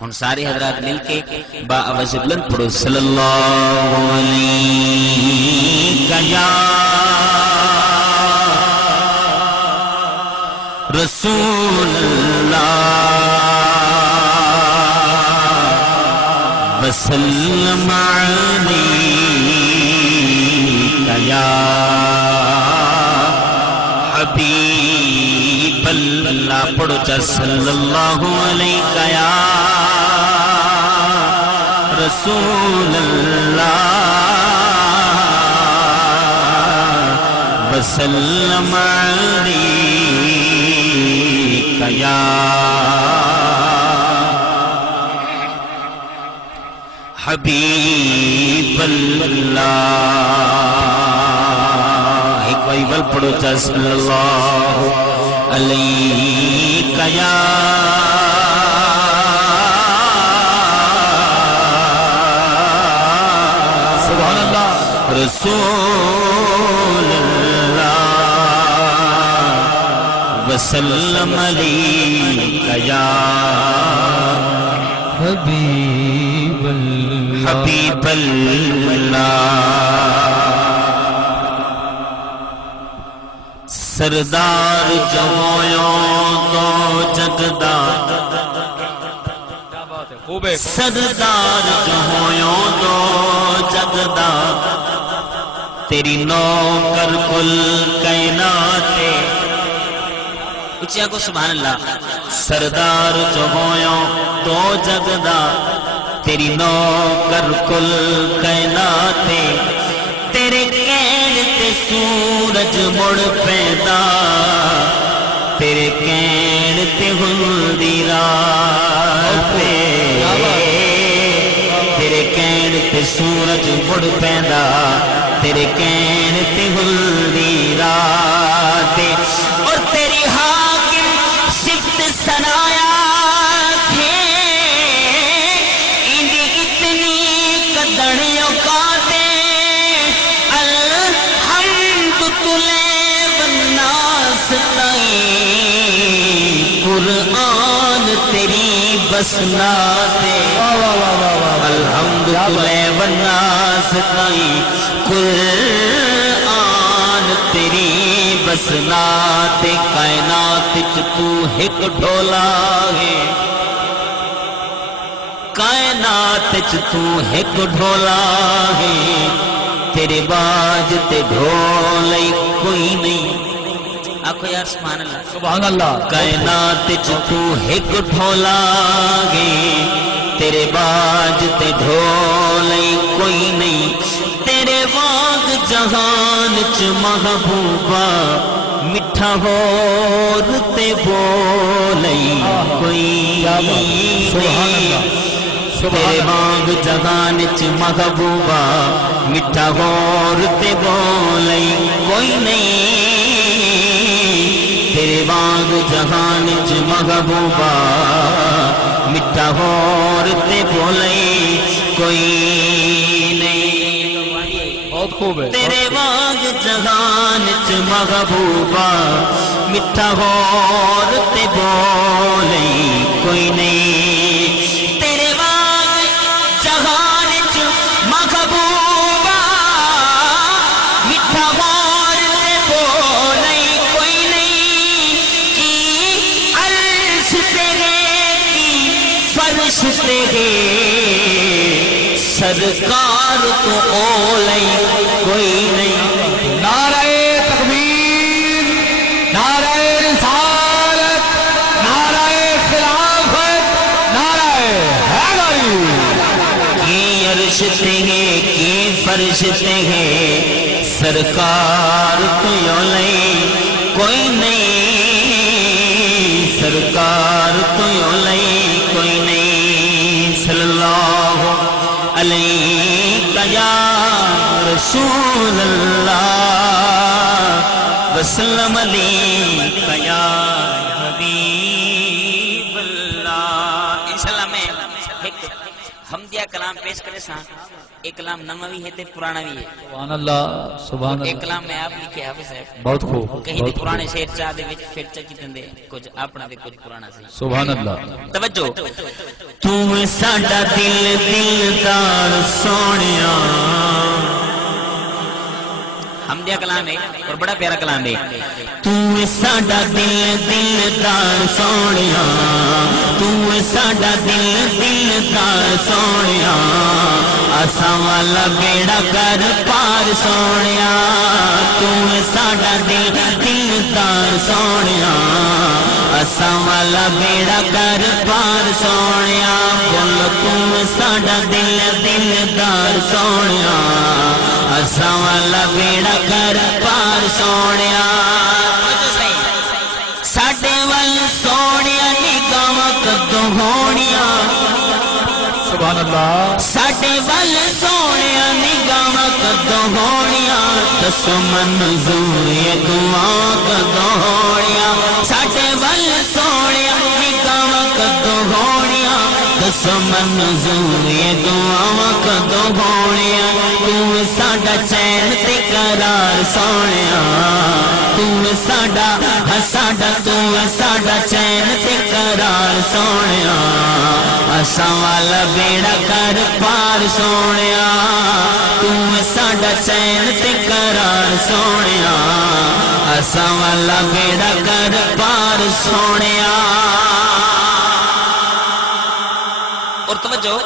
ہن سارے حضرات مل کے با آواز بلند پڑھو صلی اللہ علیہ یا رسول اللہ وسلم علیک یا حبیب اللہ پڑھو چا صلی اللہ علیہ یا رسول اللہ وسلم علیک یا حبیب اللہ ایک بھائی بل پڑھو چا صلی اللہ علیہ یا سبحان اللہ رسول اللہ وسلم علیک یا حبیب اللہ سردار جو ہویوں تو جگدا سردار جو ہویوں تو جگدا تیری نوکر کل کائنات اچھا کو سبحان اللہ سردار جو ہویوں تو جگدا تیری نوکر کل کائنات تیرے کین تے سورج مڑ پیدا تیرے کین تے ہلدی رات تیرے کین تے سورج مڑ پیدا تیرے کین تے ہلدی رات اور تیری حاکم صفت سنایا قرآن تیری بسناتے الحمد تلے بناستے قرآن تیری بسناتے کائنات تو ایک ڈھولا ہے کائنات تو ایک ڈھولا ہے تیرے باج تے ڈھولے کوئی نہیں آکھو یار سبحان اللہ سبحان اللہ کائنات تو ایک ڈھولا گے تیرے باج تے ڈھولے کوئی نہیں تیرے واگ جہان چ محبوبہ مٹھا ہور تے بولے کوئی نہیں تیرے واگ جہان چ محبوبہ مٹھا ہور تے بولے کوئی نہیں تیرے واگ جہان چ محبوبہ مٹھا ہور تے بولے کوئی نہیں بہت خوب ہے تیرے واگ جہان چ محبوبہ مٹھا ہور تے بولے کوئی نہیں تیرے واگ جہان چ محبوبہ مٹھا ہور تے بولے سرکار تو اولئی کوئی نہیں نعرہ تکبیر نعرہ رسالت نعرہ خلافت نعرہ حیدری کی عرشتے ہیں کی فرشتے ہیں سرکار تو اولئی کوئی نہیں سرکار تو اولئی کوئی نہیں صلی اللہ علیہ یا رسول اللہ وسلم علیہ یا حبیب اللہ انشاءاللہ میں ایک حمدیہ کلام پیش کرے ساں ایک کلام نمہ بھی ہے تے پرانا بھی ہے سبحان اللہ سبحان اللہ ایک کلام میں آپ لکھے حافظ صاحب بہت خوب کہیں دے پرانے شہر چاہ دے وچ پھر چکی تندے کچھ اپنا دے کچھ پرانا سی سبحان اللہ توجہ تو ساڈا دل دلدار سونیا حمدیہ کلام ہے اور بڑا پیارا کلام ہے تو ساڈا دل دلدار سونیا تو ساڈا دل دلدار سونیا اساں والا بیڑا کر پار سونیا تو ساڈا دل دلدار سونیا اساں والا بیڑا کر پار سونیا بول تو ساڈا دل دلدار سونیا اساں والا بیڑا کر پار سونیا ساڈے ول سونیا نگاواں کدوں ہونیاں سبحان اللہ ساڈے ول سونیا نگاواں کدوں ہونیاں دسو منظور یہ دعا کدوں ہونیاں ساڈے ول سونیا نگاواں کدوں ہونیاں دسو منظور یہ دعا کدوں ہونیاں تو ساڈا چین تے قرار سونیا تو ساڈا چین تے قرار سونیا اساں والا بیڑا کر پار سونیا تو ساڈا چین تے قرار سونیا اساں والا بیڑا کر پار سونیا اور توجہ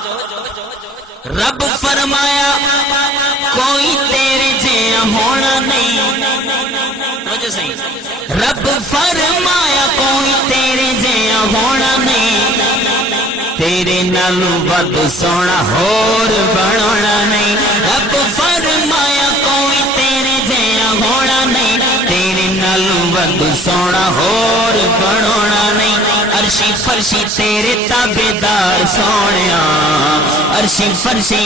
رب فرمایا کوئی تیرے جیاں ہونا نہیں توجہ صحیح رب فرمایا کوئی تیرے جیاں ہونا نہیں تیرے نالوں ود سونا ہور بنونا نہیں رب فرمایا کوئی تیرے جیاں ہونا نہیں تیرے نالوں ود سونا ہور بنونا نہیں عرشی فرشی تیرے تابیدار سونیا عرشی فرشی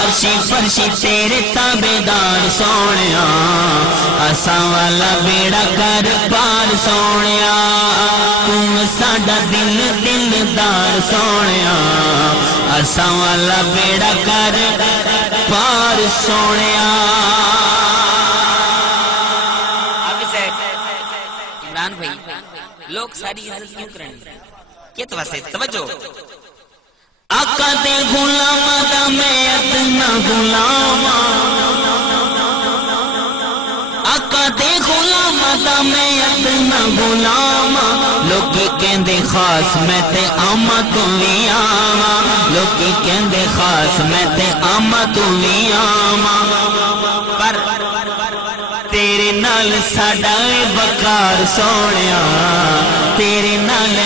عرشی فرشی تیرے تابیدار سونیا اساں والا بیڑا کر پار سونیا تو ساڈا دل دلدار سونیا اساں والا بیڑا کر پار سونیا عمران بھائی لوگ ساری عزت کیوں کریں کیا توجہ آقا دے غلام دا میں ادنا غلام آقا دے غلام دا میں ادنا غلام لوکی کہندے خاص میں تے آما تو بھی آما لوکی کہندے خاص میں تے آما تو بھی آما پر تیرے نال ساڈا وقار سونیا تیرے نال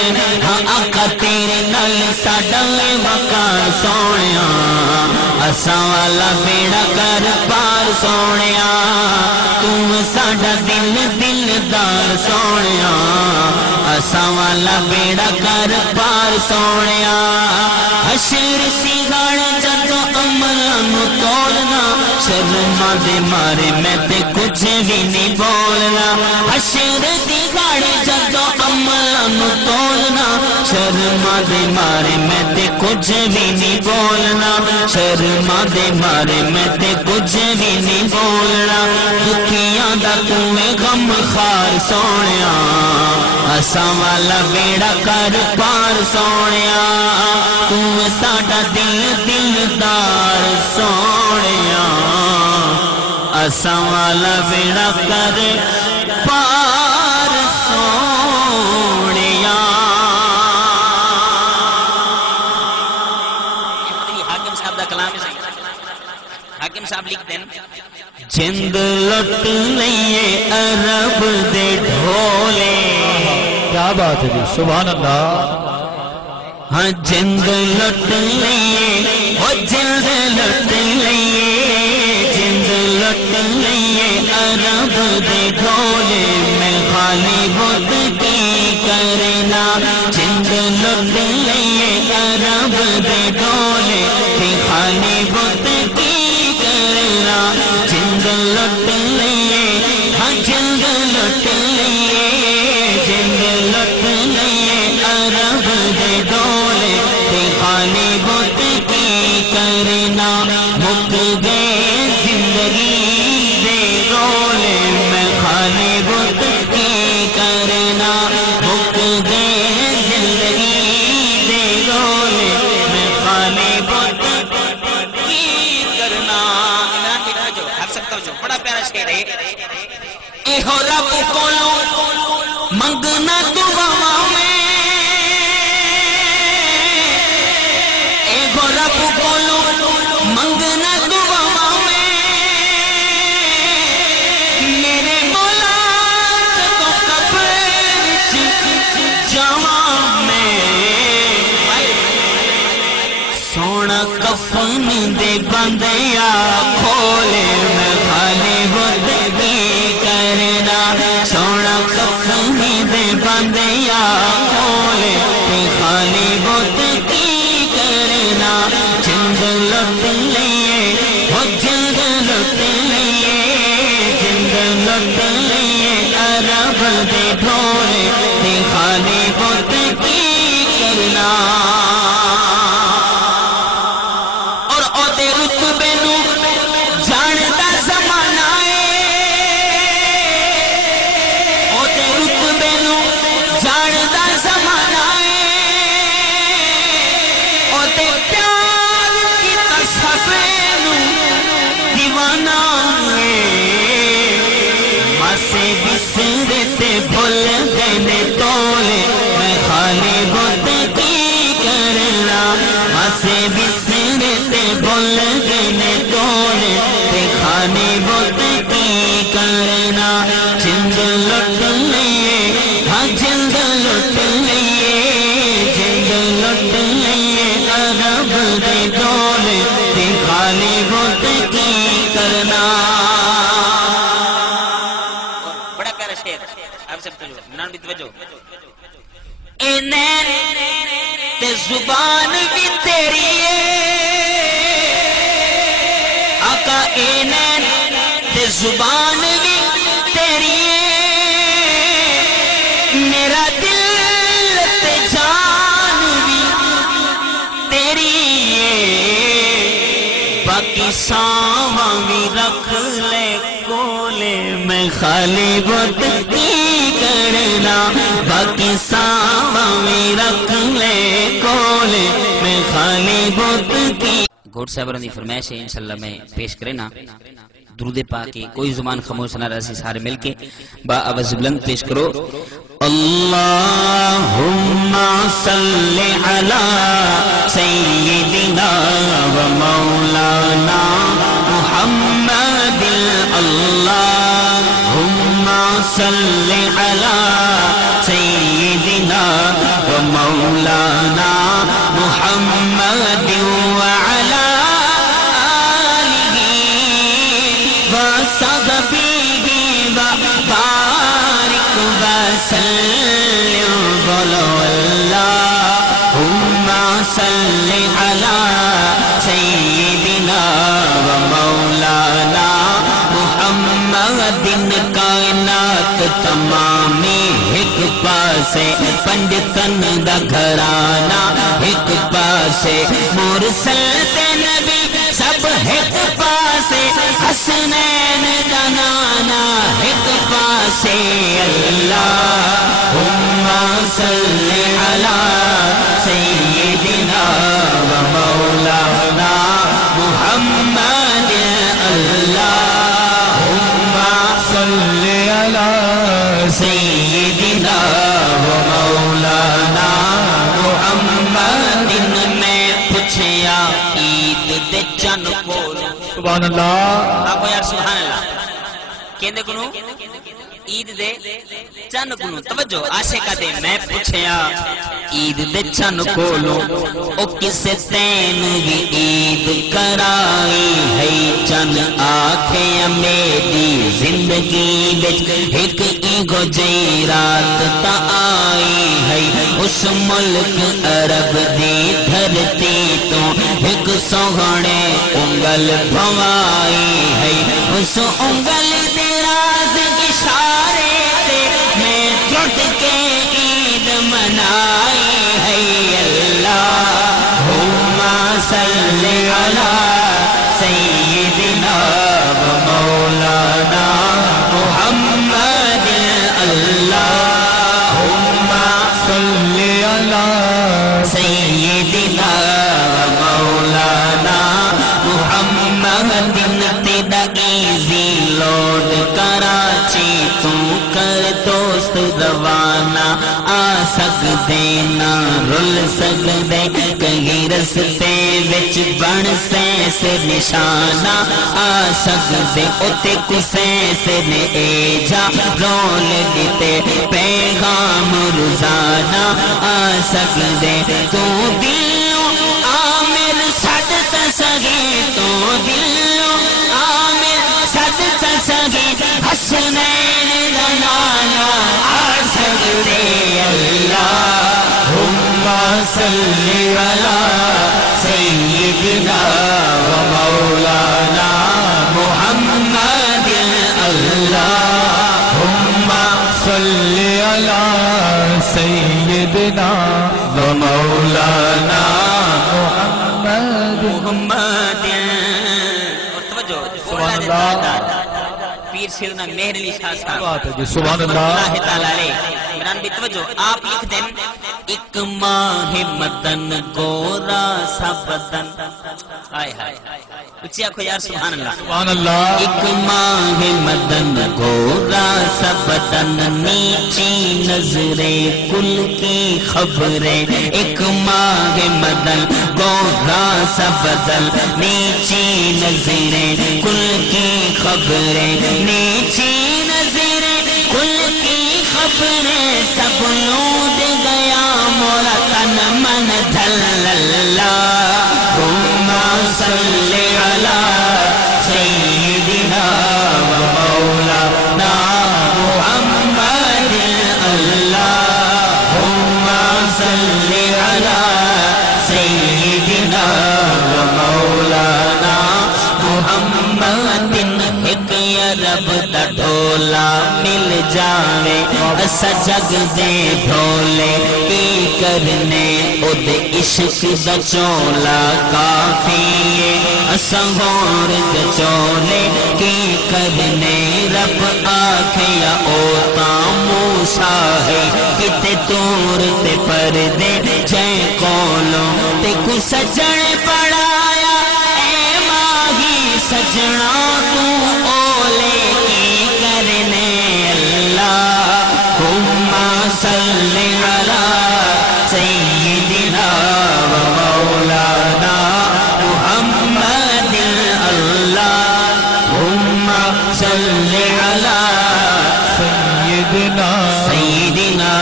ہاں آقا تیرے نال ساڈا وقار سونیا اساں والا بیڑا کر پار سونیا تو ساڈا دل دلدار سونیا اساں والا بیڑا کر پار سونیا حشر دی گھڑ جدوں عملاں نوں تولنا شرما دے مارے میں تے کچھ بھی نہیں بولنا حشر دی گھڑ جدوں عملاں نوں تولنا شرما دے مارے میں تے کچھ بھی نہیں بولنا شرما دے مارے میں تے کچھ بھی نہیں بولنا دکھیاں دا تمہیں غم خار سونیا اساں والا بیڑا کر پار سونیا تو ساڈا دل دلدار سونیا اساں والا بیڑا کر پار سونیا حاکم صاحب دا کلام ہے حاکم صاحب لکھ دیں جند لٹ لئیے عرب دے ڈھولے کیا بات ہے جی سبحان اللہ ہاں جند لٹ لئیے وہ جند لٹ لئیے جند لٹ لئیے عرب دے ڈھولے میں خالی بت کی کرنا جند لٹ لئیے عرب دے ڈھولے میں خالی بت کی کرنا جند لٹ لئیے ہاں جند لٹ لئیے جند لٹ لئیے عرب دے ڈھولے تے خالی بت کی کرنا مک گئے زندگی دے رولے میں خالی بت کی کرنا مک گئے زندگی دے رولے شیر ہے اے ہو رب کولو منگنا دعا میں اے ہو رب کولو منگنا دعا میں میرے مولا جدو قبر جاواں میں سونا کفن دے بندیا کھولے میں خالی بت کی کرنا سونا کفن دے بندیا کھولے میں خالی بت کی کرنا جند لٹ لئے وہ جند لٹ لئے جند لٹ لئے عرب دے ڈھولے میں خالی بت کی کرنا بھول دینے تولے میں خالی بت کی کرنا ماسے بسرتے بھول دینے تولے میں خالی بت کی کرنا جند لٹ لئے ہاں جند لٹ لئے جند لٹ لئے عرب دے ڈولے میں خالی بت کی کرنا اے نین تے زبان بھی تیری ہے آقا اے نین تے زبان بھی تیری ہے میرا دل تے جان بھی تیری ہے باقی ساواں بھی رکھ لے کولے میں خالی بت کی کرنا باقی ساواں بھی رکھ لے کولے میں خالی بت کی گھوٹ صاحب نے فرمائش ہے انشاءاللہ میں پیش کرے نا درود پاک کوئی زبان خاموش نہ رہی سارے مل کے با آواز بلند پیش کرو اللہم صلی علی سیدنا و مولانا محمد اللہم صلی علی سیدنا و مولانا محمد وعلا وصحبه وبارك وسلم بولو اللهم صل على سيدنا ومولانا محمد کائنات تمامی ایک پاسے پنجتن دا گھرانا ایک پاسے مرسل تے نبی سب ایک پاسے حسنین دا نانا ایک پاسے اللہم صلی علی سیدنا و مولانا محمد اللہم صلی علی سیدنا و مولانا محمد میں پوچھیا عید دے چن کولو سبحان اللہ آپو یار سبحان اللہ کہندے کنو عید دے چن کنو توجہ عاشقہ دے میں پوچھیا عید دے چن کولو او کسے تین بھی عید کرائی ہے چن آکھے میری زندگی بچ ایک ایگو جئی رات تا آئی ہے اس ملک عرب دی دھرتی تو ایک سوہنے انگل بھوائی ہے اس انگل دے راز اشارے تے میں جھٹ کے عید منائی ہے اللہم صلی علی سیدنا و مولانا محمد اللہم صلی علی سیدنا و مولانا محمد تیرا ایزی لوٹ سکدے نہ رل سکدے کہیں رستے وچ بن سے نشانہ آ سکدے اتے کسے سے نے اے جا رول دیتے پیغام روزانہ آ سکدے تو دلوں عامر صد تسگے تو دلوں عامر صد تسگے حسنین دنانا آ سکدے اللہم صلی علی سیدنا و مولانا محمد اللہم صلی علی سیدنا و مولانا محمد اور توجہ سبحان اللہ پیر سیدنا مہر علی شاہ صاحب بات ہے جی سبحان اللہ تعالیٰ علیہ عمران بھی توجہ آپ لکھ دیں ایک ماہ مدن گورا سا بدن آئے ہائے اچھی آنکھو یار سبحان اللہ سبحان اللہ ایک ماہ مدن گورا سا بدن نیچی نظریں کل کی خبریں ایک ماہ مدن گورا سا بدن نیچی نظریں کل کی خبریں نیچی نظریں کل کی خبریں سب لوٹ گیا مولا تن من دھل اللہم صلی علی سیدنا و مولانا محمد اللہم صلی علی سیدنا و مولانا محمد ایک رب دا ڈھولا مل جاوے اسا جگ دے ڈھولے کی کرنے او دے عشق دا چولا کافی اسا غور دے چولے کی کرنے رب آکھیا اوتا موسیٰ ہے کتے تور تے پردے جے کولوں تے کو سجن پڑھایا اے ماہی سجنا تو اولے کی کرنے اللہم صلی علی سیدنا و مولانا محمد اللہم صلی علی سیدنا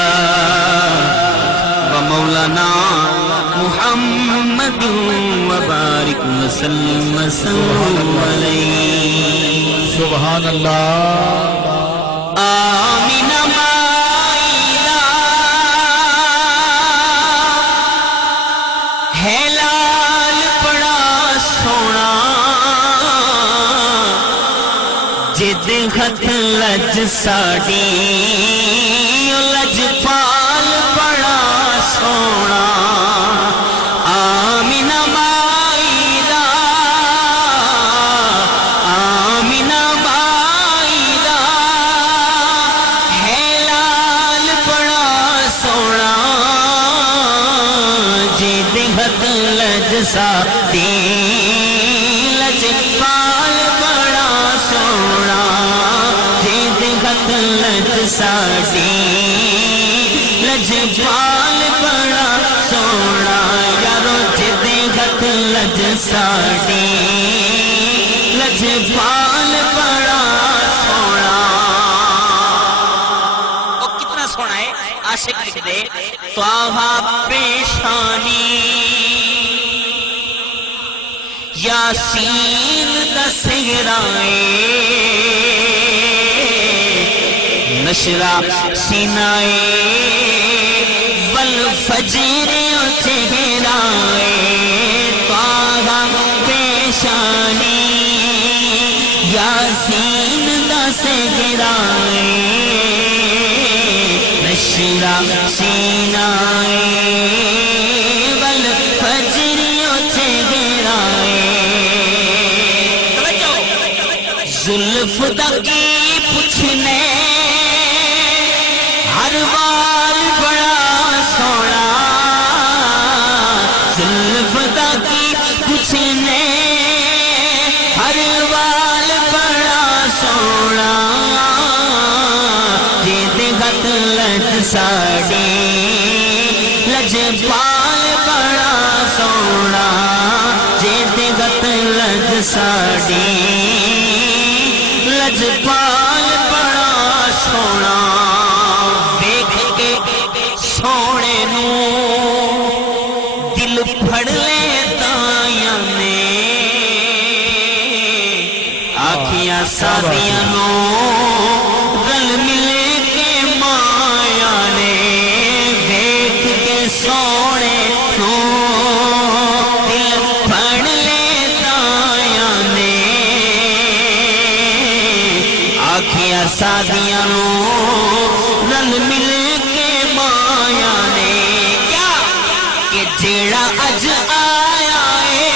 و مولانا محمد وبارک وسلم علیہ سبحان اللہ آمین مائدہ ہے لال بڑا سونا جد خط لج ساڑی لج پال بڑا سونا آمین مائدہ آمین مائدہ ہے لال بڑا سونا جد خط لج ساڑی لج پال بڑا سونا جد خط لج ساڑی لج پال بڑا سونا یارو جد خط لج ساڑی لج پال بڑا سونا وہ کتنا سونا ہے عاشق لکھ دے طه پیشانی یاسین دا سہرائے نشرہ سینائے والفجر چہرائے طه پیشانی یاسین دا سہرائے نشرہ سینائے والفجر زلف دکی پوچھنے ہر وال بڑا سونا زلف دکی پوچھنے ہر وال بڑا سونا جید خط لج ساڑی لجپال بڑا سونا جیتے غت لج ساڑی لجپال بڑا سونا دیکھ کے سونے نو دل پھڑ لے دائیاں نے آکھیا سادیاں نو گل ملے کے مایا نے دیکھ کے سونے نو دل پھڑ لے دائیاں نے آکھیا سادیاں نو گل ملے کے مایا نے کیا کہ جیڑا اج آیا ہے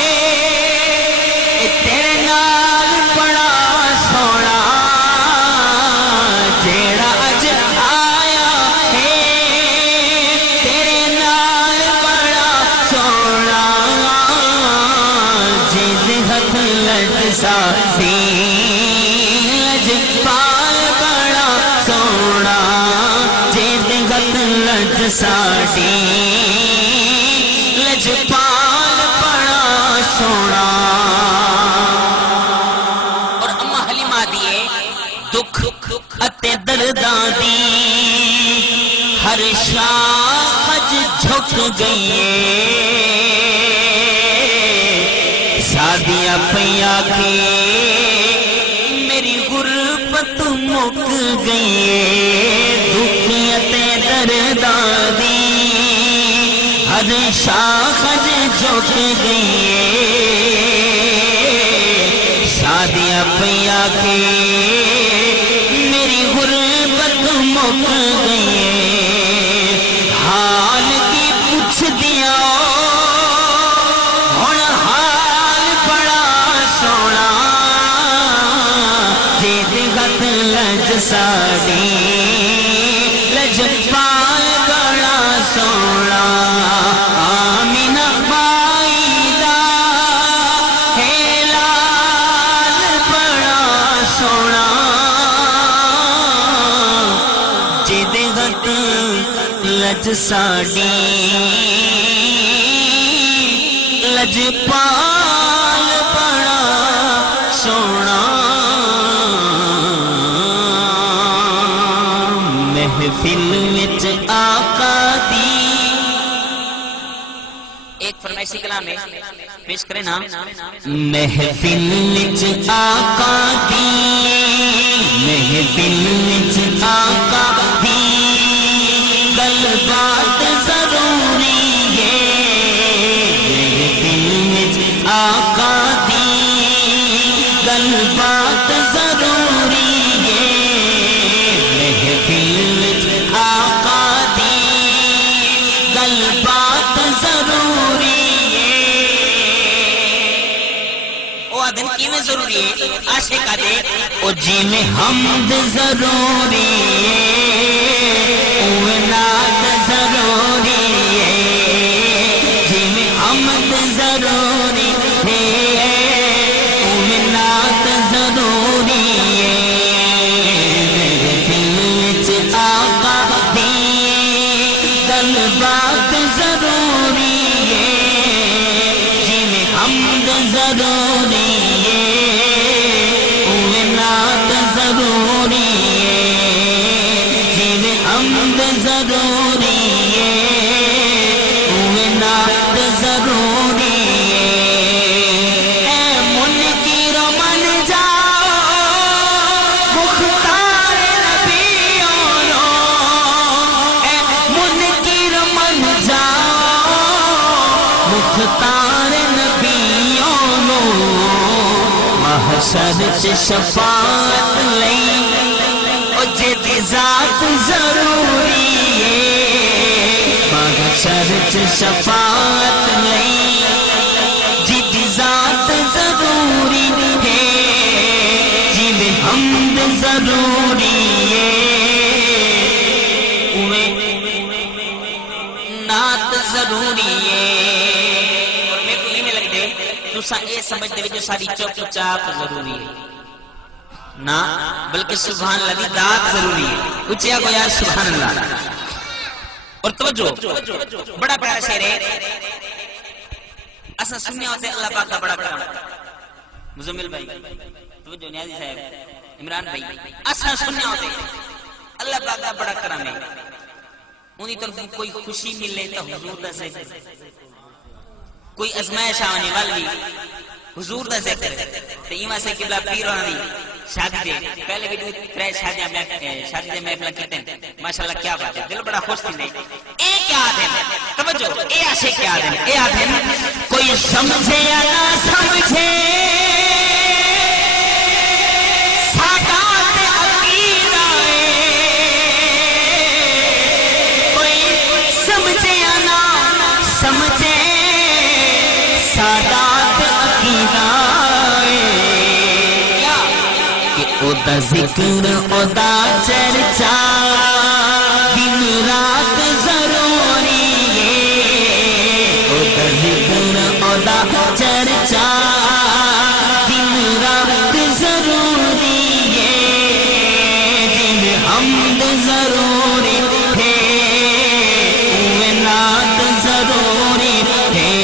تیرے نال بڑا سونا جیڑا اج آیا ہے تیرے نال بڑا سونا جیت ہتھ لج ساڑی لجپال بڑا سونا جیت ہتھ لج ساڑی لجپال بڑا سونا اور اماں حلیمہ دیئے دکھ اتے درداں دی ہر شاخ اج جھک گئیے سادیاں پیا کے میری غربت مک گئیے دکھ اتے درداں دی ہر شاخ اج جھک گئیے سادیاں پیا کے میری غربت مک گئیے حال کی پوچھ دیا ہن حال بڑا سونا جیت ہتھ لج ساڑی لجپال بڑا سونا آمینہ بائی دا ہے لال بڑا سونا جیت ہتھ لج ساڑی لجپال بڑا سونا محفل وچ آقا دی ایک فرمائشی کلام ہے پیش کریں نا محفل وچ آقا دی محفل وچ آقا دی گل بات ضروری ہے محفل وچ آقا دی گل بات ضروری ہے محفل وچ آقا دی گل بات ضروری ہے او آدھن کی میں ضروری ہے عاشق آدھے او جی میں حمد ضروری ہے او نعت ضروری ہے جی میں حمد ضروری ہے او نعت ضروری ہے محفل وچ آقا دی گل بات ضروری ہے جی میں حمد ضروری ہے او نعت ضروری ہے جی میں حمد ضروری ہے او نعت ضروری ہے اے منکر من جاؤ مختار نبیوں نو اے منکر من جاؤ مختار نبیوں نو محشر چ شفاعت لئی او جیدی ذات ضروری ہے محشر چ شفاعت لئی جیدی ذات ضروری ہے جی میں حمد ضروری ہے نعت ضروری ہے اور میں کو یہ نہیں لگ دے تو سا اے سمجھ دے جو ساری چوک چاپ ضروری ہے نا بلکہ سبحان اللہ دی ذات ضروری ہے اچھیا کو یار سبحان اللہ اور توجہ بڑا پیارا شعر ہے اسا سننے ہوتے اللہ پاک کا بڑا کرم مزمل بھائی توجہ نیازی صاحب عمران بھائی اسا سننے ہوتے اللہ پاک کا بڑا کرم ہے انہی طرف کوئی خوشی ملے تو حضور دا ذکر کوئی ازمائش آنے والی حضور دا ذکر تو ایمان سے قبلہ پیر ہونا دی شادی دے پہلے بھی ترے شادی دے محفلہ کہتے ہیں ماشاءاللہ کیا بات ہے دل بڑا خوش تھی نہیں اے کیا آدھیں توجہ اے آشے کیا آدھیں اے آدھیں کوئی سمجھے یا نہ سمجھے سادات عقیدہ کوئی سمجھے یا نہ سمجھے سادات عقیدہ او دا ذکر او دا چرچا دن رات ضروری ہے او دا ذکر او دا چرچا دن رات ضروری ہے دن حمد ضروری ہے نعت ضروری ہے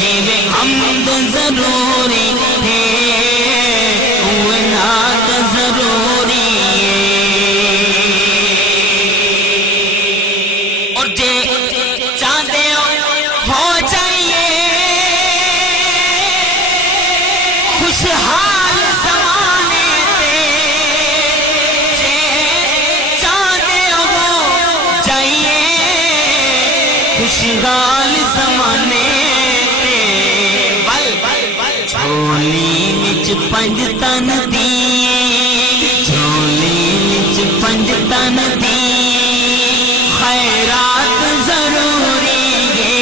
جب حمد ضروری ہے ضروری ہے اور جے چاہتے ہو جائیے خوشحال زمانے تے جے چاہتے ہو جائیے خوشحال زمانے تے جھولی وچ پنج تن دی پنج تن دی خیرات ضروری ہے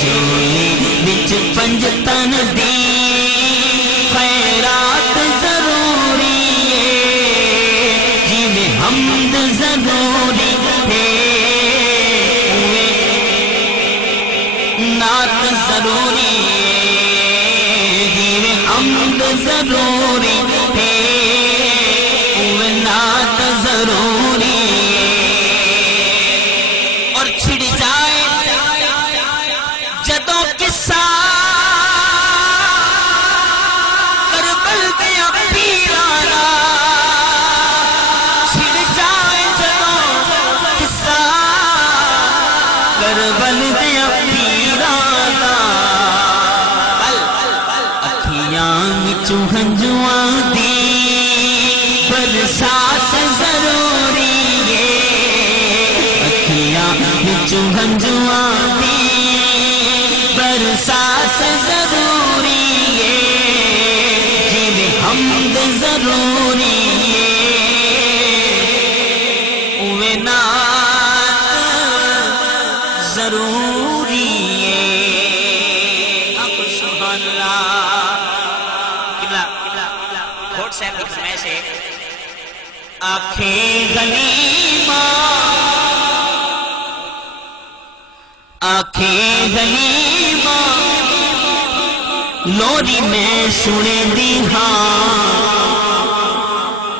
جھولی وچ پنج تن دی خیرات ضروری ہے جویں حمد ضروری ہے نعت ضروری ہے جویں حمد ضروری ہے نعت ضروری اور چھڑ جائے جدوں قصہ کربل دیا پیرانا چھڑ جائے جدوں قصہ کربل دیا پیرانا اکھیاں وچوں ہنجواں دی برسات ضروری ہے اکھیاں وچوں ہنجواں دی برسات ضروری ہے جویں حمد ضروری ہے اویں نعت ضروری ہے اب سبحان اللہ قبلہ گھوٹ صاحب کی فرمائش ہے آنکھیں غنیمہ لوری میں سنے دی ہاں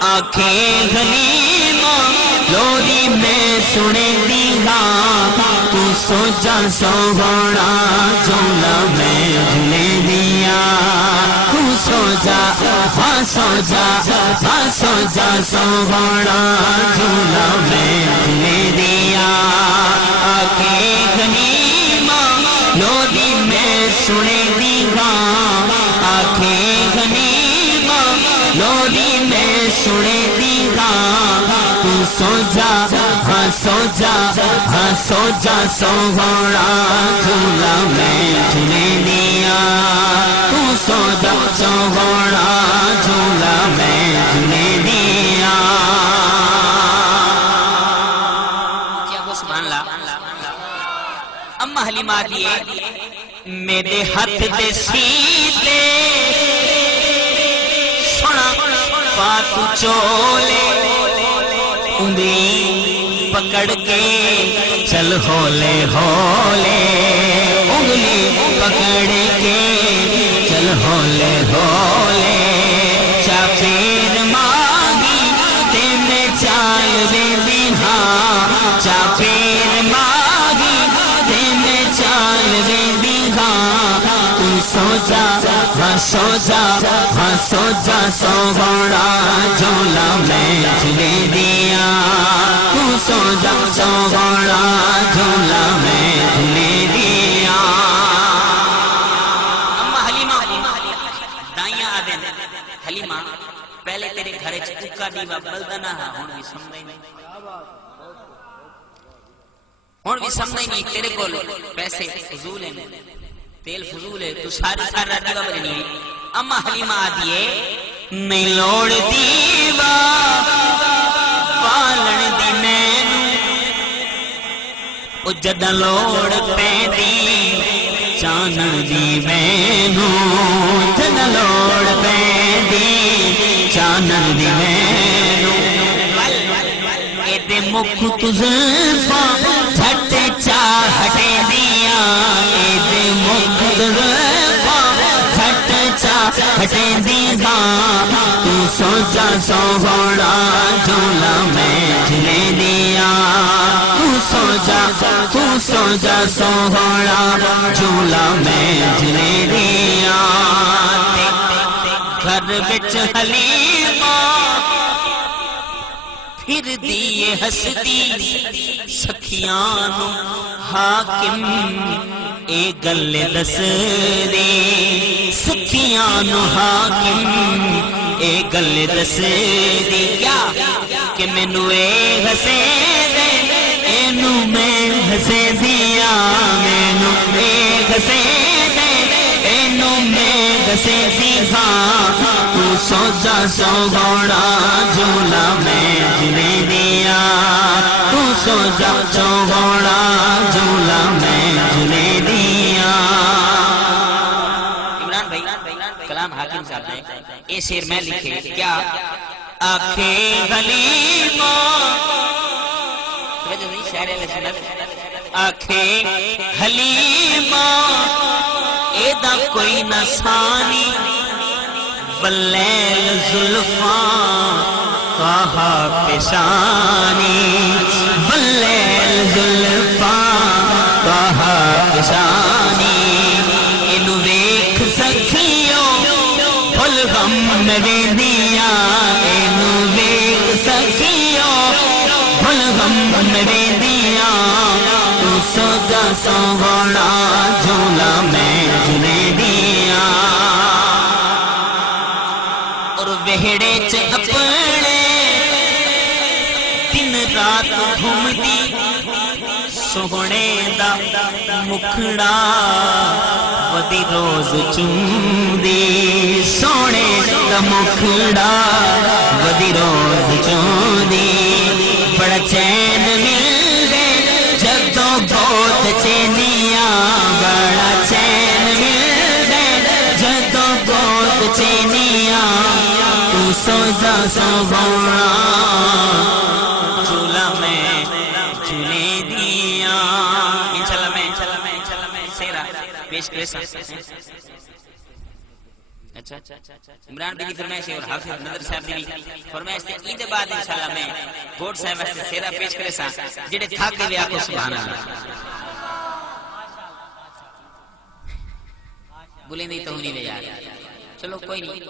آنکھیں غنیمہ لوری میں سنے دی ہاں تو سو جا سوہنا جھولا میں جھولے دیا تو سو جا سو جا سوہنا جھولا میں جھولے دیا آنکھیں غنیمہ لوری میں سنے دی ہاں آنکھیں غنیمہ لوری میں سنے دی ہاں تو سو جا سوہنا جھولا میں جھولے دیا تو سو جا سوہنا جھولا میں جھولے دیا کیا وہ سبحان اللہ اماں حلیمہ دیئے میرے ہاتھ دے سیدے سونا پاتو چولے انگلی پکڑ کے چل ہولے ہولے انگلی پکڑ کے چل ہولے ہولے چاپیر مانگی تے میں چال دے دی ہاں جا ہاں سو جا ہاں سو جا سوہنا جھولا میں جھولے دیا تو سو جا سوہنا جھولا میں جھولے دیا اما حلیمہ دائیاں آدھیں حلیمہ پہلے تیرے گھرے چکا دیوا بلدنا ہاں ہون بھی سمجھے نہیں ہون بھی سمجھے نہیں تیرے کو پیسے فضول ہیں تیل فضول ہے تو ساری سارا دیوا بلنی ہے اما حلیمہ آدھیے نہیں لوڑ دیوا پالن دی مینو او جداں لوڑ پیندی چانن دی مینو جداں لوڑ پیندی چانن دی مینو اے دے مکھ تو زلفاں جھٹ چاہٹے دیا اے دے مکھ تو زلفاں جھٹ چاہٹے دیا تو سو جا سوہنا جھولا میں جھولے دیا تو سو جا سوہنا جھولا میں جھولے دیا گھر وچ حلیمہ پھر دیئے ہستی سکھیانو حاکم اے گل دس دے سکھیانو حاکم اے گل دس دے کیا کہ مینو اے ہسے دے اینو میں ہسے دیا مینو اے ہسے دے اینو میں ہسے دیا تو سو جا سوہنا جھولا میں جھولے دیا تو سو جا سوہنا جھولا میں جھولے دیا عمران بھائی کلام حاکم صاحب نے یہ شعر میں لکھے کیا آنکھے حلیمہ آنکھے حلیمہ ایدہ کوئی نسانی بلیل زلفاں کہا پیشانی بلیل زلفاں کہا پیشانی انو ویکھ سکھیو پھل غم میں دیا انو ویکھ سکھیو پھل غم میں دیا تو سو جا سوہنا جھولا میں جھولے دیا اور وہڑے چ اپنے دن رات گھوم دی سوہنے دا مکھڑا ودی روز چوندی سونے دا مکھڑا ودی روز چوندی بڑا چین مل دے جدوں گود چینیاں بڑا چین مل دے جدوں گود چینیاں تو سو جا سوہنا جھولا میں جھولے دیا انشاءاللہ میں سیرہ پیش کرے سا اچھا عمران بھی فرمائش ہے اور حافظ نظر صاحب بھی فرمائش سے عید بعد انشاءاللہ میں گوڑ صاحب سے سیرہ پیش کرے سا جڑے تھاک دے وے آکو سبحان اللہ بولیں دی تو نہیں لے یار چلو کوئی نہیں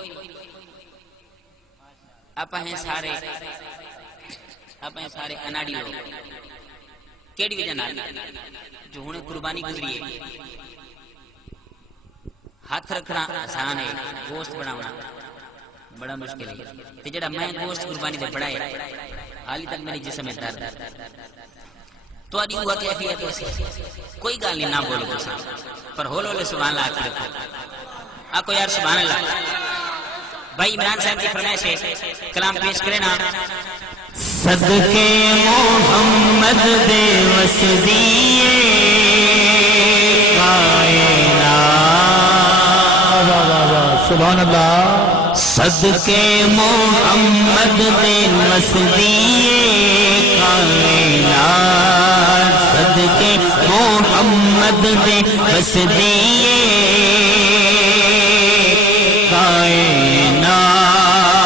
آپ ہیں سارے اناڑی لوگ کیڑی وجہ نال جو ہنے قربانی گزری ہے ہاتھ رکھنا آسان ہے گوشت بناونا بڑا مشکل ہے تے جڑا میں گوشت قربانی دے بڑھائے حالی تک میری جسم میں درد تو ادی ہوا کیفیت ایسی کوئی گل نہیں نہ بولو تو پر ہولو لے سبحان اللہ آکھ رکھو آکو یار سبحان اللہ بھائی عمران صاحب کی فرمائش ہے کلام پیش کرے نا صدقے محمد دے وسدیے کائنات سبحان اللہ صدقے محمد دے وسدیے کائنات صدقے محمد دے وسدیے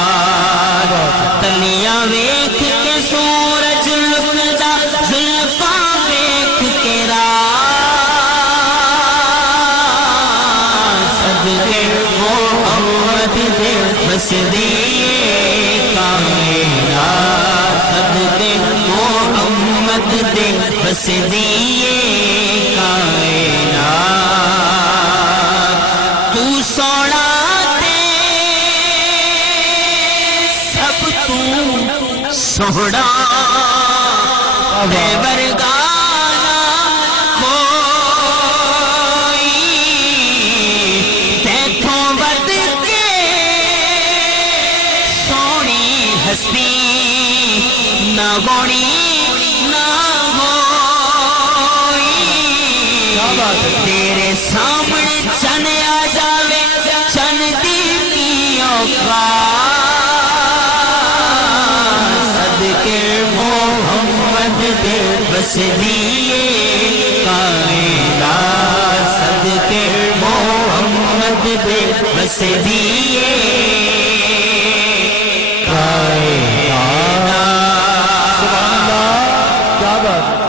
کائنات تلیاں ویکھ کے سورج لکدا زلفاں ویکھ کے رات بس دیے کائنات صدقے محمد دے بس دیے کائنات تو سونا تے سب تو سونا تے ورگانا کوئی تیتھوں ود کے سونی ہستی نہ ہونی تیرے سامنے چن آ جاوے چن دی اوقات صدقے محمد دے بس دیے کائنات صدقے محمد دے بس دیے کائنات سبحان اللہ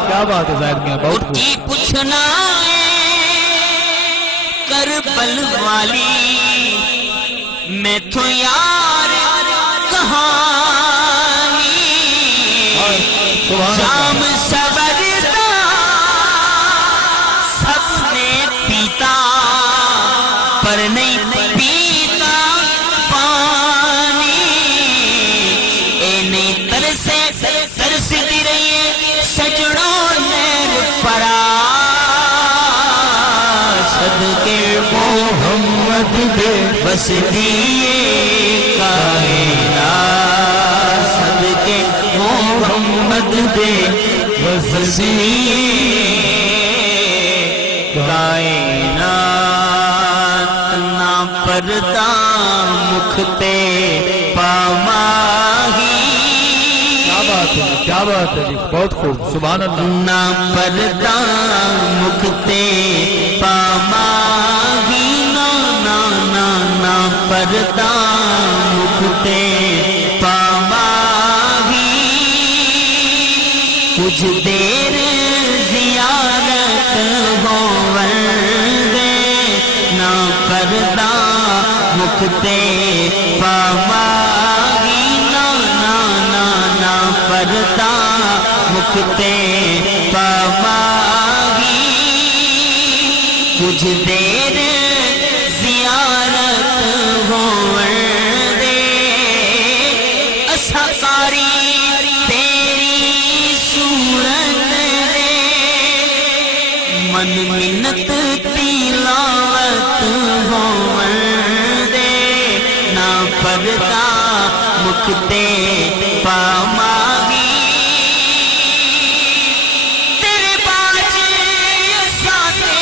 کیا بات ہے زاہد میاں بہت خوب اٹھی پوچھنا کربل والی میں تو یار کہانی شام سبردا سب نے پیتا پر نہیں پیتا پانی اے نہیں ترسے ترستی رہی ہے سجڑوں نیر پرا صدقے محمد دے بس دیے کائنات صدقے محمد دے بس دیے کائنات نہ پردہ مکھتے پاماہی کیا بات ہے جی بہت خوب سبحان اللہ نہ پردہ مکھتے پاماہی نا پردہ مکھتے پاماہی کچھ دیر زیارت ہون دے نہ پردہ مکھتے پاماہی نا پردہ مکھتے پاماہی کچھ دیر زیارت ہون دے اسکاری تیری صورت دے من منت تلاوت ہون دے نہ پردہ مکھتے پاماہی تیرے باج ساتے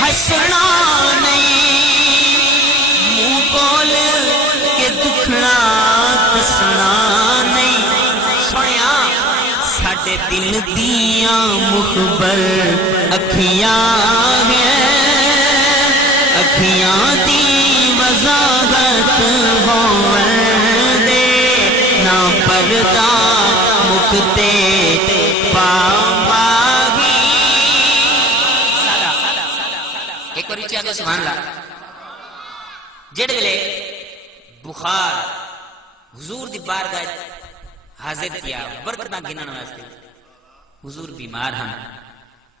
ہسنا نہیں منہ بول کے دکھنا دسنا نہیں سنیا ساڈے دل دیاں مخبر اکھیاں ہیں اکھیاں دی وضاحت ہون دے نہ پردہ مکھتے پاماہی ایک اور چاہ دے سبحان اللہ جڑے ویلے بخار حضور دی بارگاہ حاضر کیا برکتاں گنن واسطے حضور بیمار ہیں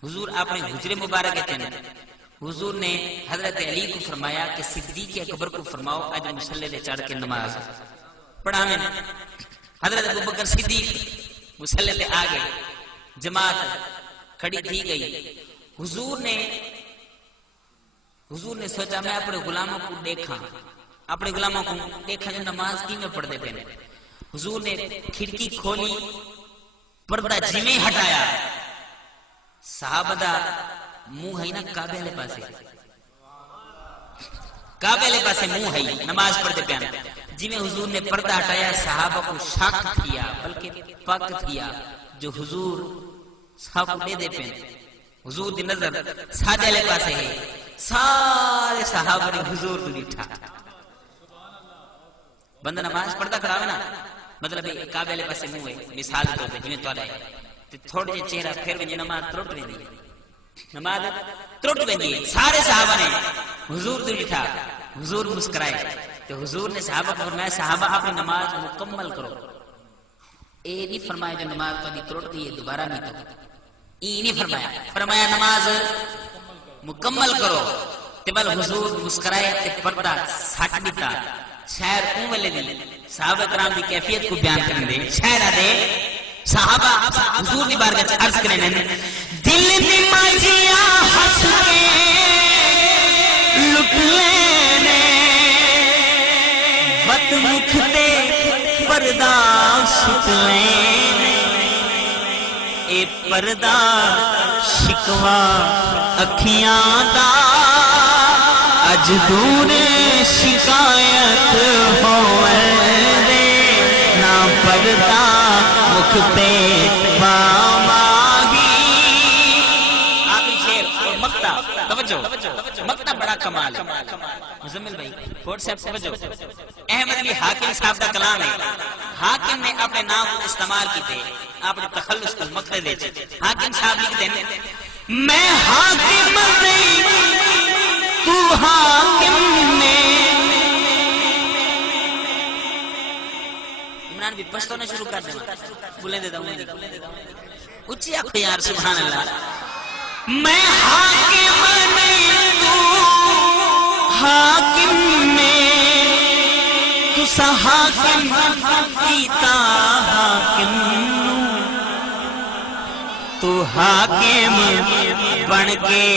حضور اپنے حجرے مبارک ہیں حضور نے حضرت علی کو فرمایا کہ صدیق اکبر کو فرماؤ اج مصلی دے چڑھ کے نماز پڑھاویں حضرت ابوبکر صدیق مصلی تے آ گئے جماعت کھڑی تھی گئی حضور نے سوچا میں اپنے غلاموں کو دیکھا جو نماز کی میں پڑھ دے پہ حضور نے کھڑکی کھولی پردہ جمیں ہٹایا صحابہ دا منہ ہے نا کعبے والے پاسے منہ ہے نماز پڑھتے پہ جی میں حضور نے پردہ ہٹایا صحابہ کو شک کیا بلکہ پک کیا جو حضور صحابہ کو دے پہ حضور دی نظر ساڑھے والے پاسے ہے سارے صحابہ نے حضور کو دیٹھا بندہ نماز پڑھتا کھڑا ہے نا مطلب کعبے والے پاسے منہ ہے مثال طور پہ جویں تواڈا ہے تے تھوڑے جے چہرہ پھر ونجے نماز ترٹ ویندی ہے نماز ترٹ ویندی ہے سارے صحابہ نے حضور کو دیٹھا حضور مسکرائے تو حضور نے صحابہ کو فرمایا صحابہ اپنی نماز مکمل کرو. اے نہیں فرمایا جو نماز تھوڑی ترٹ گئی ہے دوبارہ نہیں تو ای نہیں فرمایا. فرمایا نماز مکمل کرو. تے بل حضور مسکرائے تے پردہ سٹ دیتا. شاعر اون ویلے دی صحابہ کرام دی کیفیت کو بیان کرن دے. شاعر دے صحابہ حضور دی بارگاہ وچ عرض کرنے نے دل دی ماجیاں ہس کے لٹ لینے وت مکھ تے پردہ سٹ لینے. اے پردہ شکوا اکھیاں دا اج دور شکایت ہوئے دے نا پردہ مکھ تے پاماگی. آخری شیر اور مقطع توجہ مقطع بڑا کمال ہے. مزمل بھائی کوٹ صاحب توجہ. احمد علی حاکم صاحب دا کلام ہے. حاکم نے اپنے نام کو استعمال کیتے اپنے تخلص کو مقطع دے. حاکم صاحب لکھتے ہیں میں حاکم نہیں تو حاکم نے. عمران بھی پشتو نہ شروع کر دے بولیں دیتا ہوں اچھی آپ یار سبحان اللہ. میں حاکم نہیں تو حاکم نے تسا حاکم کیتا حاکم تو حاکم بن کے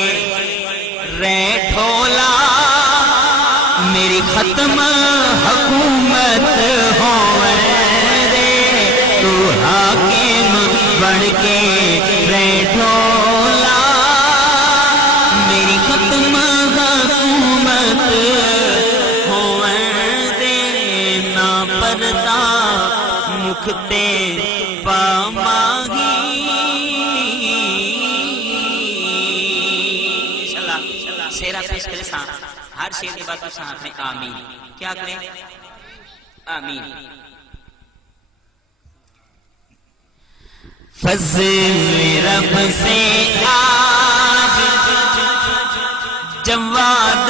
رہ ڈھولا میری ختم حکومت ہوئے دے. تو حاکم بن کے رہ ڈھولا میری ختم حکومت ہوئے دے نا پردہ مکھ تے پاماگی. شیرہ پیش کرے ساں ہر شیر کے بعد تو ساتھ میں آمین. کیا کریں آمین. فضل رب سے آج جواد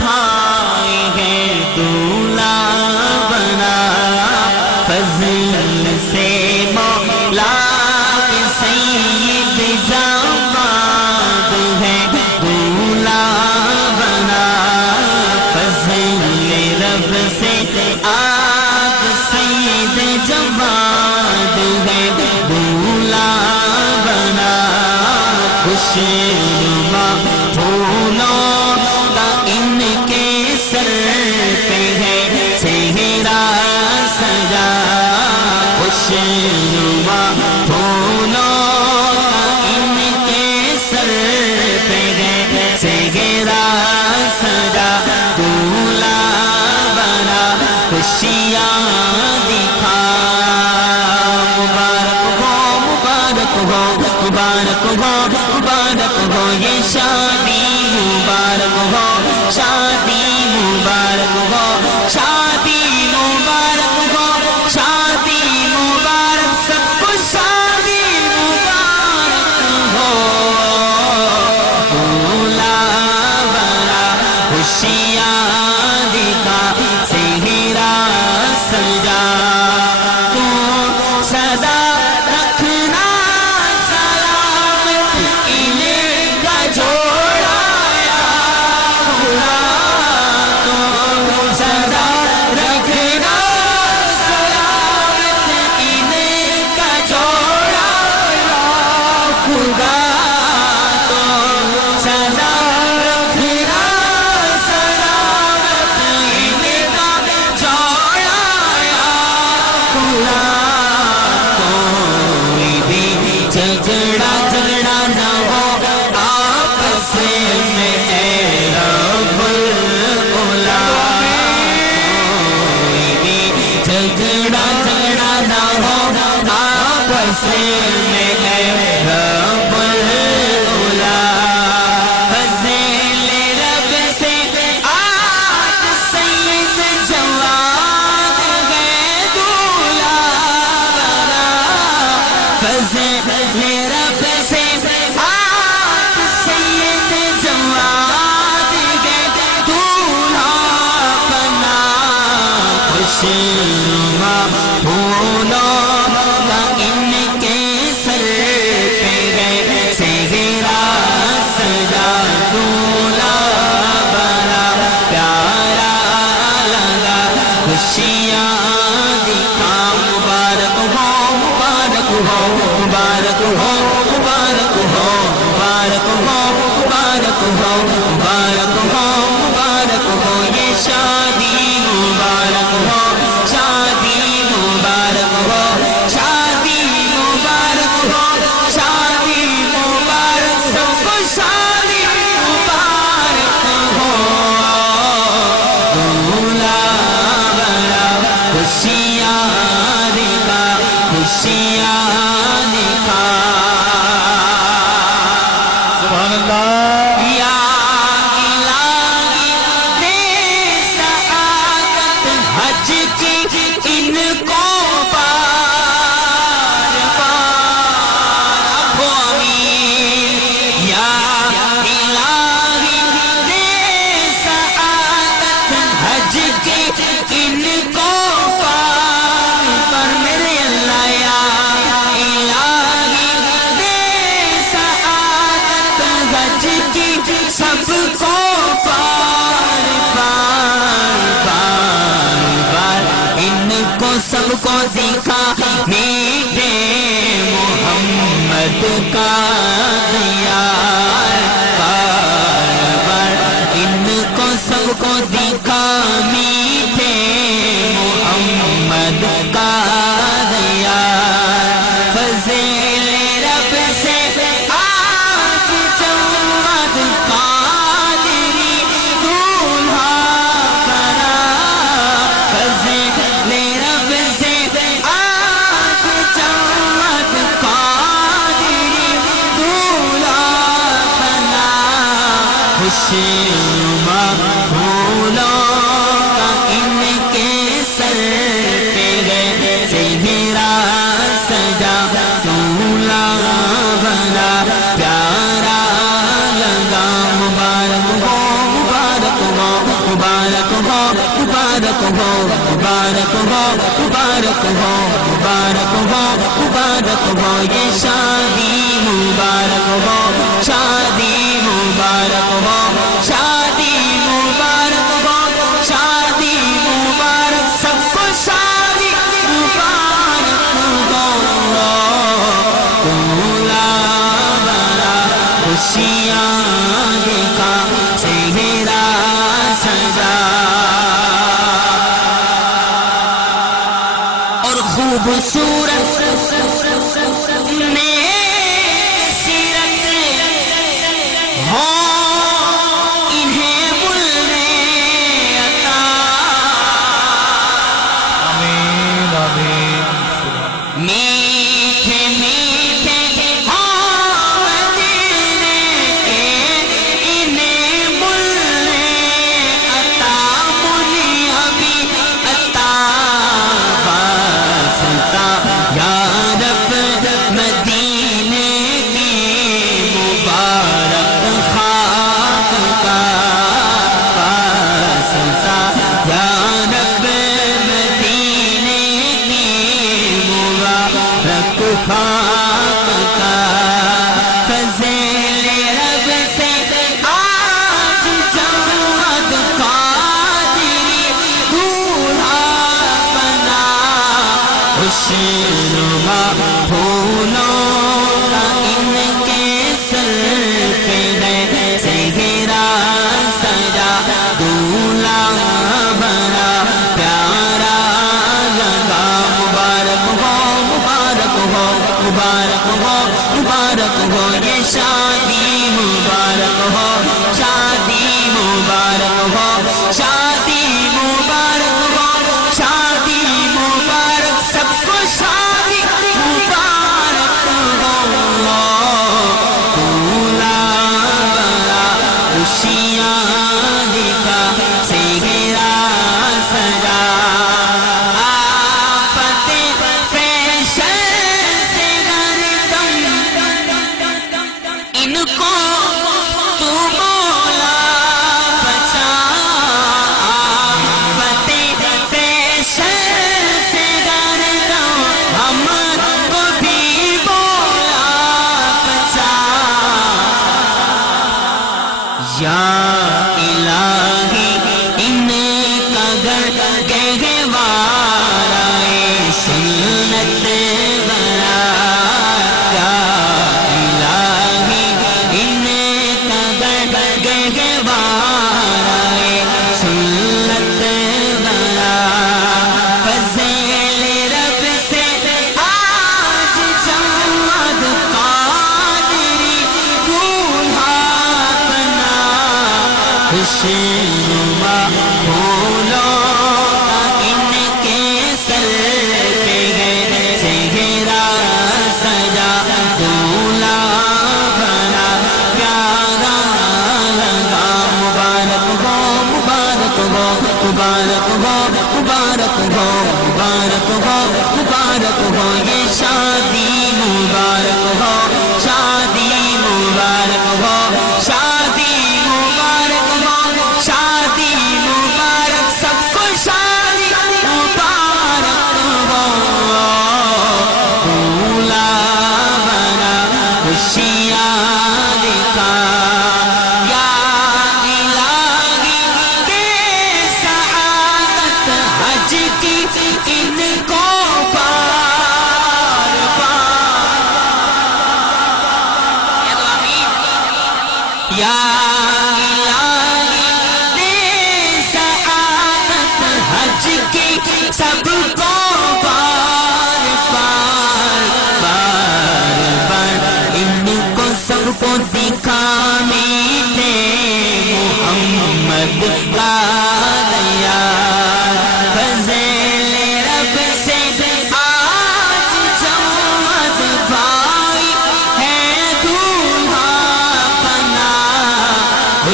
بھائی ہے دولہ بنا. فضل سے مولا کے سید جواد ہے دولہ بنا. فضل رب سے آج سید جواد ہے دولہ بنا. خوشنما پھولوں کا ان کے سر پہ ہے چہرہ سجا. خوشنما پھولوں کا ان کے سر پہ ہے چہرہ سجا. دولہ بنا خوشیاں دکھا. مبارک ہو مبارک ہو مبارک ہو مبارک ہو یہ شادی مبارک ہو شادی مبارک ہو شادی مبارک ہو شادی مبارک سب کو شادی مبارک ہو. دولہ بنا خوشیاں دکھا چہرہ سجا. تو سدا رکھنا سلامت ان کا جوڑا یا کو دکھا میٹھے محمد کا دیار بار بار ان کو سب کو دکھا میٹھے محمد کا دیار فضل رب سے آج جواد قادری دولہا بنا فضل رب سے آج جواد قادری دولہا بنا خوشنما پھولوں کا ان کے سر پہ ہے چہرہ سجا دولہا بنا پیارا لگا مبارک ہو مبارک ہو مبارک ہو مبارک ہو مبارک ہو مبارک ہو مبارک ہو مبارک ہو یہ شادی مبارک ہو شادی مبارک ہو شادی مبارک ہو شادی مبارک سب کو شادی مبارک ہو دولہا بنا خوشیاں دکھا چہرہ سجا اور خوبصورت میں سیرت ہو انہیں ملنے عطا آمین آمین میٹھے میٹھے ہوں مدینے کے انہیں ملنے عطا ملی ابھی عطا واسطہ یا رب مدینے کی مبارک خاک کا واسطہ یا رب مدینے کی مبارک خاک کا فضل رب سے آج جواد قادری دولہا بنا خوشنما پھولوں کا ان کے سر پہ ہے چہرہ سجا دولہا بنا پیارا لگا مبارک ہو مبارک ہو مبارک ہو مبارک ہو یہ شادی مبارک ہو شادی مبارک ہو شادی مبارک ہو شادی مبارک سب کو شادی مبارک ہو دولہا بنا خوشیاں دکھا چہرہ سجا آفت فیشن سے ہردم ان کو تو مولا بچا آفت فیشن سے ہردم ہم کو بھی مولا بچا یا الہی ان کا گہوارہ سنت بنا یا الہی ان کا گہوارہ سنت بنا فضل رب سے آج جواد قادری دولہا بنا خوشنما پھولوں کا ان کے سر پہ ہے چہرہ سجا دولہا بنا پیارا لگا مبارک ہو مبارک ہو مبارک ہو مبارک ہو مبارک ہو مبارک ہو یہ شادی مبارک ہو شادی مبارک ہو شادی مبارک ہو شادی مبارک سب کو شادی مبارک ہو دولہا بنا خوشیاں دکھا یا الہی دے سعادت حج کی ان کو یا الہی دے سعادت حج کی سب کو بار بار بار بار ان کو سب کو دکھانے دے محمد کا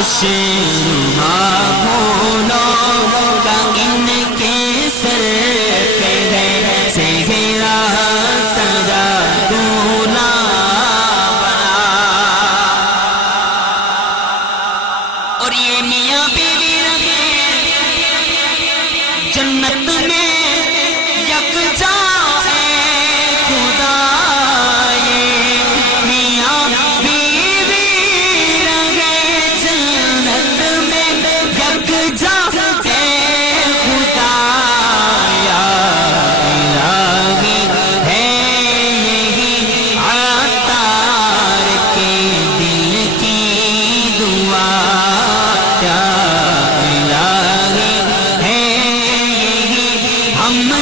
خوشنما پھولوں کا ان کے سر پہ ہے سہرا سجا دولہا بنا اور یہ میاں بیوی رہے جنت میں یکجا ہے خدا یہ میاں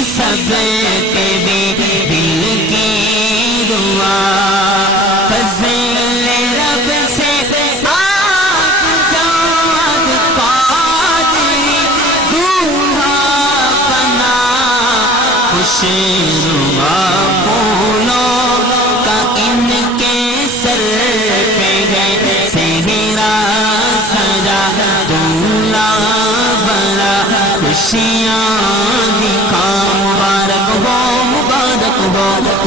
سب کے بھی دل کی دعا فضل رب سے آگ جواد قادری دولہا بنا خوشنما پھولوں کا ان کے سر پہ ہے سہرا سجا دولہا بنا خوشیاں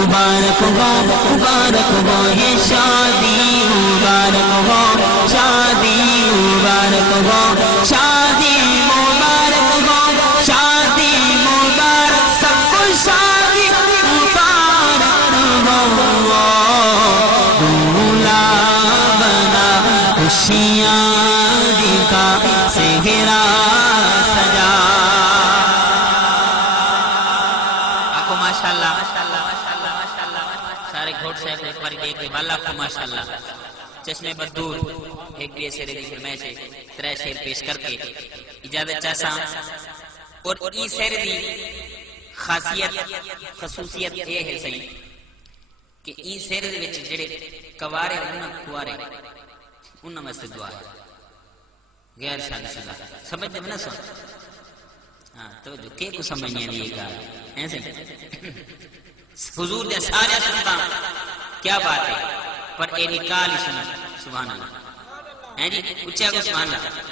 مبارک ہو مبارک ہو یہ شادی مبارک ہو شادی مبارک ہو شادی مبارک ہو شادی مبارک سب کو شادی مبارک ہو دولہا بنا خوشیاں دکھا سہرا سجا آنکھوں ماشاءاللہ سارے گھوٹ صاحب ایک بار دیکھ لیں والا کو ماشاءاللہ چشمے بدور ایک بھی ایسے ریدی فرمائش ہے ترہ شیر پیش کر کے اجازت چاہسا اور ای سیر دی خاصیت خصوصیت یہ ہے صحیح کہ ای سیر دی وچ جڑے کوارے انہاں کوارے انہاں واسطے دعا ہے غیر شادی شدہ سمجھ میں نہ سن ہاں تو جو کہ کو سمجھنے نہیں کہا ایسے حضور دے سارے سنتا کیا بات ہے پر اے نکال ہی سنا سبحان اللہ ہیں جی اچھا کو سبحان اللہ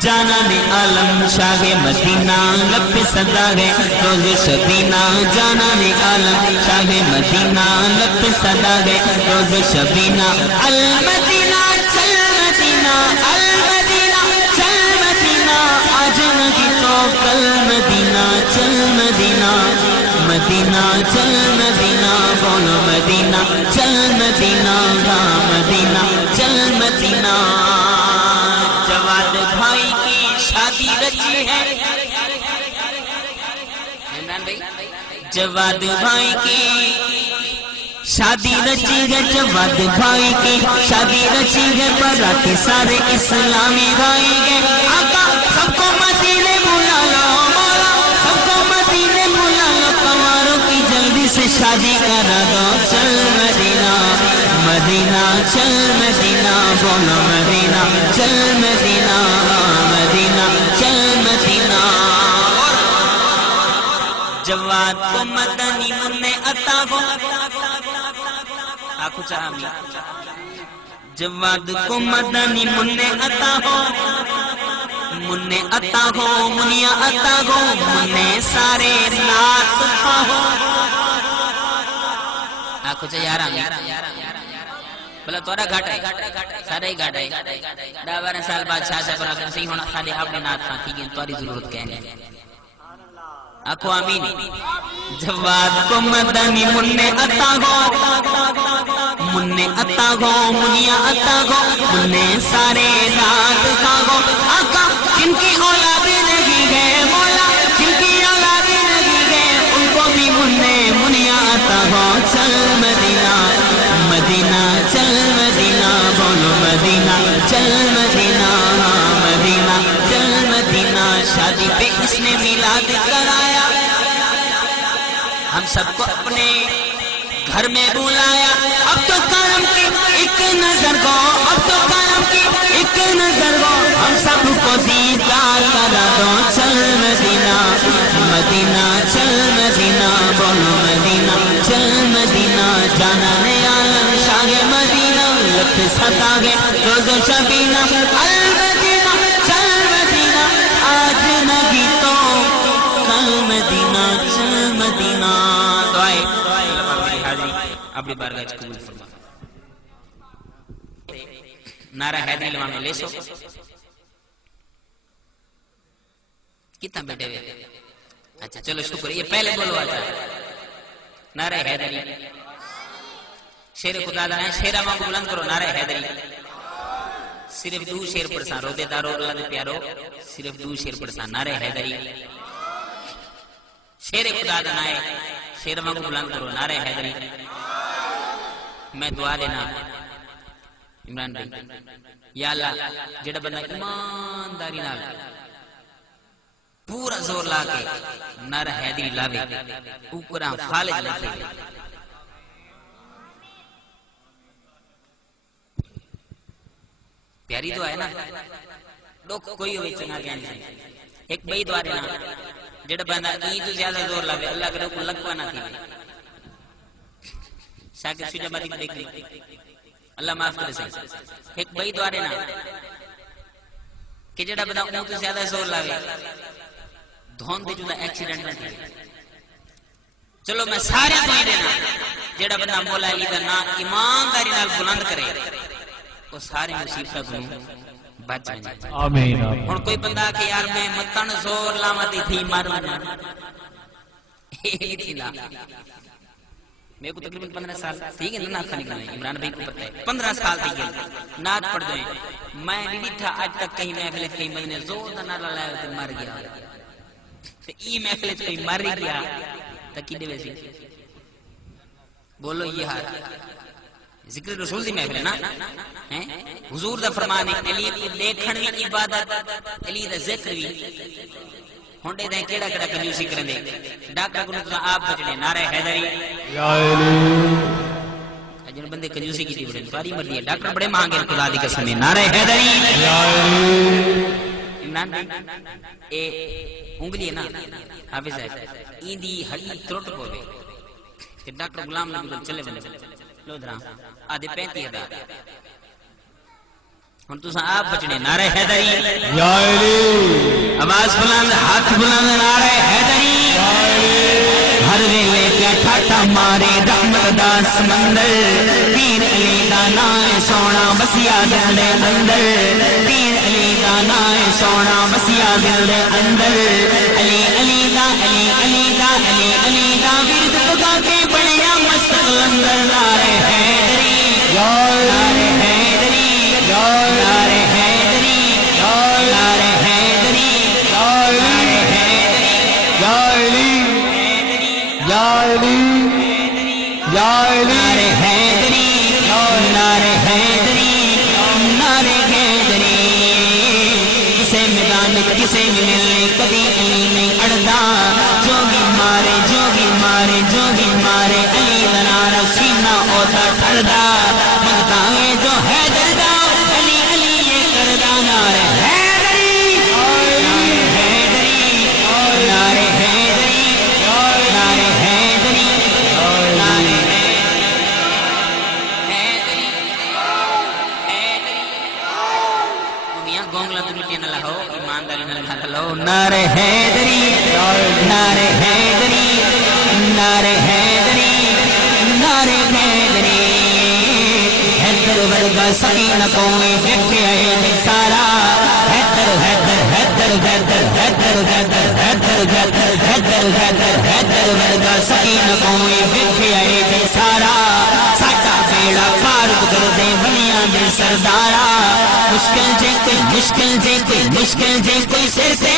جانان عالم شاہ مدینہ لب صدا ہے روز شبینہ جانان عالم شاہ مدینہ لب صدا ہے روز شبینہ المدینہ چل مدینہ المدینہ چل مدینہ آج نہیں تو کل مدینہ چل مدینہ مدینہ چل مدینہ بولو مدینہ چل مدینہ ہاں مدینہ چل مدینہ جواد بھائی کی شادی رچی ہے عمران بھائی جواد بھائی کی شادی رچی ہے جواد بھائی کی شادی رچی ہے بارات سارے اسلامی بھائی گئے آقا سب کو مدینے بلا لو مولا سب کو مدینے بلا لو کماروں کی جلدی سے شادی کرا دو چل مدینہ مدینہ چل مدینہ بولو مدینہ چل مدینہ مدینہ چل مدینہ جواد کو مدنی منع عطا ہو آنکھوں چاہمی جواد کو مدنی منع عطا ہو منع عطا ہو منیا عطا ہو منع سارے نات ہو آنکھوں چاہ یار آمی بلا تورا گھاٹ ہے سارے ہی گھاٹ ہے 12 سال بعد شاہ سے بنا کر صحیح ہونا خالی اپنے نات خان کی گئے تواری ضرورت کہنے آنکھو آمین جواد کو مدنی منع عطا ہو منع عطا ہو منیا عطا ہو منع سارے نات ہو آقا جن کی اولادی نہیں گئے مولا جن کی اولادی نہیں گئے ان کو بھی منیا عطا ہو چل مدینہ مدینہ چل مدینہ بولو مدینہ چل شادی پہ اس نے میلاد کرایا، ہم سب کو اپنے گھر میں بلایا، اب تو کرم کی ایک نظر کو، اب تو کرم کی ایک نظر کو ہم سب کو دیدار کرا دو، چل مدینہ مدینہ چل مدینہ، بولو مدینہ چل مدینہ، جانا عالم شاہ مدینہ، لطف ستا گے روز و شبینہ، المدینہ چل مدینہ، آج نبی تو کل مدینہ چل مدینہ۔ دعائے اپنی بارگاہ قبول فرما۔ نعرہ حیدری لوانے لے سو کتنا بیٹھے ہوئے؟ اچھا چلو شکر، یہ پہلے بولو آتا ہے نعرہ حیدری، شیر خدا دا ہے، شیرہ مانگو بلند کرو نعرہ حیدری، صرف دو شیر پڑھسان، رو دے دارو اللہ دے پیارو، صرف دو شیر پڑھسان نعرہ حیدری، شیر خدا دا ہے، شیر مانگو بلند کرو نعرہ حیدری۔ میں دعا دینا عمران بھائی، یا اللہ جڑا بندہ ایمانداری نال پورا زور لا کے نعرہ حیدری لاوے، اوپر فالج نہ تھے، پیاری دعا ہے نا، کوئی ہوئی چنگا کہنے سے ایک بھائی دعا دینا، جڑا بندہ ای تو زیادہ زور لاوے اللہ کرے کو لگوا نہ تھی، شاکر شجا مدی دیکھ لی اللہ معاف کرے سے ایک بھائی دعا دینا کہ جڑا بندہ اون تو زیادہ زور لاوے دھون دے جدا ایکسیڈنٹ نہ تھی۔ چلو میں سارے دعائیں دینا جڑا بندہ مولا علی دا نام ایمانداری نال بلند کرے وہ سارے مصیبتاں کو بچ جائیں۔ آمین۔ ہن کوئی بندہ کہ یار میں متن زور لاواں تھی ماروں نہ یہ تھی نا، میرے کو تقریباً 15 سال ٹھیک ہے نا نعت خانی کرنا، عمران بھائی کو پتہ ہے 15 سال تھی گئے نعت پڑھ دیں، میں نہیں ڈٹھا آج تک کہیں محفل کہیں مدینے زور دا نعرہ لایا تو مر گیا، تے ای محفل کہیں مر گیا تو کی دے ویسی بولو یہ حال ذکر رسول دی محفل ہے نا، حضور دا فرمان ہے علی کو دیکھن بھی عبادت، علی دا ذکر بھی ہونڈے دیں کیڑا کیڑا کنجوسی کرن دے، ڈاکٹر کو تو آپ بچنے نعرہ حیدری یا علی، جن بندے کنجوسی کی تھی بڑے ساری مرضی ہے، ڈاکٹر بڑے مہنگے خدا دی قسم ہے، نعرہ حیدری یا علی۔ عمران اے انگلی ہے نا حافظ صاحب این دی ہڈی ترٹ پوے تے ڈاکٹر غلام نبی کو چلے بنے لو دراں آدھے 35,000 ہن تساں آپ بچنے نعرہ حیدری یا علی، آواز بلند ہاتھ بلند نعرہ حیدری، ہر ویلے پیا ٹھاٹا مارے رحمت دا سمندر، پیر علی دا نام سونا وسیا دل دے اندر، پیر علی دا نام سونا وسیا دل دے اندر، علی علی دا علی علی دا علی علی دا ورد پکا کے بنیا مست قلندر، نعرہ حیدری نعرہ حیدری نعرہ حیدری نعرہ حیدری یا علی، یا علی، یا علی، نعرہ حیدری نعرہ حیدری نعرہ حیدری، کسے میدان کسے ملنے کبھی علی نہیں اڑدا، جوگی مارے جوگی مارے جوگی مارے علی دا نعرہ سینہ اودا ٹھردا، منگتا ہے جو حیدر دا علی علی یہ کردا، نعرہ حیدری نعرہ حیدری نعرہ حیدری نعرہ حیدری نعرہ حیدری حیدری میاں گونگلا تو مٹی نہ لاؤ، ایمانداری نہ لاؤ، نعرہ حیدری نعرہ حیدری نعرہ حیدری نعرہ حیدری، حیدر ورگا سکینہ کوئی دیکھے ہے سارا، حیدر حیدر حیدر حیدر حیدر حیدر حیدر حیدر حیدر حیدر حیدر ورگا سکینہ کوئی دیکھے ہے سارا، ساڈا بیڑا پار کر دے بنیاں دے سردارا، مشکل جے کوئی مشکل جے کوئی مشکل جے کوئی سر سے